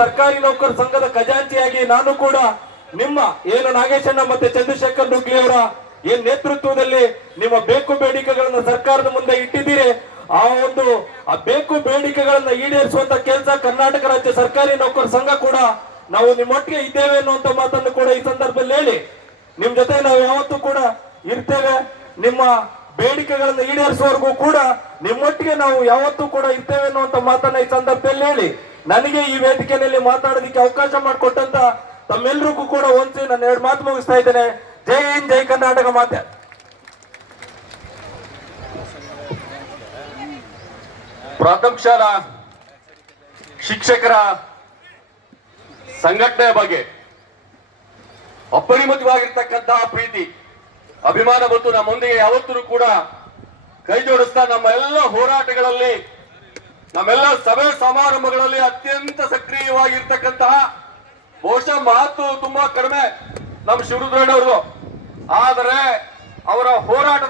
ಸರ್ಕಾರಿ ನೌಕರ ಸಂಘದ ಖಜಾಂಚಿಯಾಗಿ ನಾನು ಕೂಡ ನಿಮ್ಮ ಏನು ನಾಗೇಶಣ್ಣ ಮತ್ತೆ ಚಂದ್ರಶೇಖರ್ ನುಗ್ಲಿ ಅವರ ಏನ್ ನೇತೃತ್ವದಲ್ಲಿ ನಿಮ್ಮ ಬೇಕು ಬೇಡಿಕೆಗಳನ್ನ ಸರ್ಕಾರದ ಮುಂದೆ ಇಟ್ಟಿದ್ದೀರಿ. ಆ ಒಂದು, ಆ ಬೇಕು ಬೇಡಿಕೆಗಳನ್ನ ಈಡೇರಿಸುವಂತ ಕೆಲಸ ಕರ್ನಾಟಕ ರಾಜ್ಯ ಸರ್ಕಾರಿ ನೌಕರ ಸಂಘ ಕೂಡ ನಾವು ನಿಮ್ಮೊಟ್ಟಿಗೆ ಇದ್ದೇವೆ ಅನ್ನುವಂತ ಮಾತನ್ನು ಕೂಡ ಈ ಸಂದರ್ಭದಲ್ಲಿ ಹೇಳಿ. ನಿಮ್ ಜೊತೆ ನಾವು ಯಾವತ್ತೂ ಕೂಡ ಇರ್ತೇವೆ. ನಿಮ್ಮ ಬೇಡಿಕೆಗಳನ್ನ ಈಡೇರಿಸುವವರೆಗೂ ಕೂಡ ನಿಮ್ಮೊಟ್ಟಿಗೆ ನಾವು ಯಾವತ್ತೂ ಕೂಡ ಇರ್ತೇವೆ ಅನ್ನುವಂತ ಮಾತನ್ನ ಈ ಸಂದರ್ಭದಲ್ಲಿ ಹೇಳಿ. ನನಗೆ ಈ ವೇದಿಕೆಯಲ್ಲಿ ಮಾತಾಡೋದಕ್ಕೆ ಅವಕಾಶ ಮಾಡಿಕೊಟ್ಟಂತ ತಮ್ಮೆಲ್ಲರಿಗೂ ಕೂಡ ಒಂದ್ಸಿ ನಾನು ಎರಡು ಮಾತು ಮುಗಿಸ್ತಾ ಇದ್ದೇನೆ. ಜೈ ಹಿಂದ್, ಜೈ ಕರ್ನಾಟಕ ಮಾತೆ. ಪ್ರಾಥಮಿಕ ಶಾಲಾ ಶಿಕ್ಷಕರ ಸಂಘಟನೆಯ ಬಗ್ಗೆ ಅಪರಿಮಿತವಾಗಿರ್ತಕ್ಕಂತಹ ಪ್ರೀತಿ, ಅಭಿಮಾನ ಮತ್ತು ನಮ್ಮೊಂದಿಗೆ ಯಾವತ್ತೂ ಕೂಡ ಕೈ ಜೋಡಿಸ್ತಾ ನಮ್ಮ ಎಲ್ಲ ಹೋರಾಟಗಳಲ್ಲಿ ನಮ್ಮೆಲ್ಲ ಸಭೆ ಸಮಾರಂಭಗಳಲ್ಲಿ ಅತ್ಯಂತ ಸಕ್ರಿಯವಾಗಿರ್ತಕ್ಕಂತಹ ಬಹುಶಃ ಮಹತ್ವ ತುಂಬಾ ಕಡಿಮೆ ನಮ್ಮ ಶಿವರುದ್ರಣ್ಣವ್ರದು ಆದರೆ ಅವರ ಹೋರಾಟದ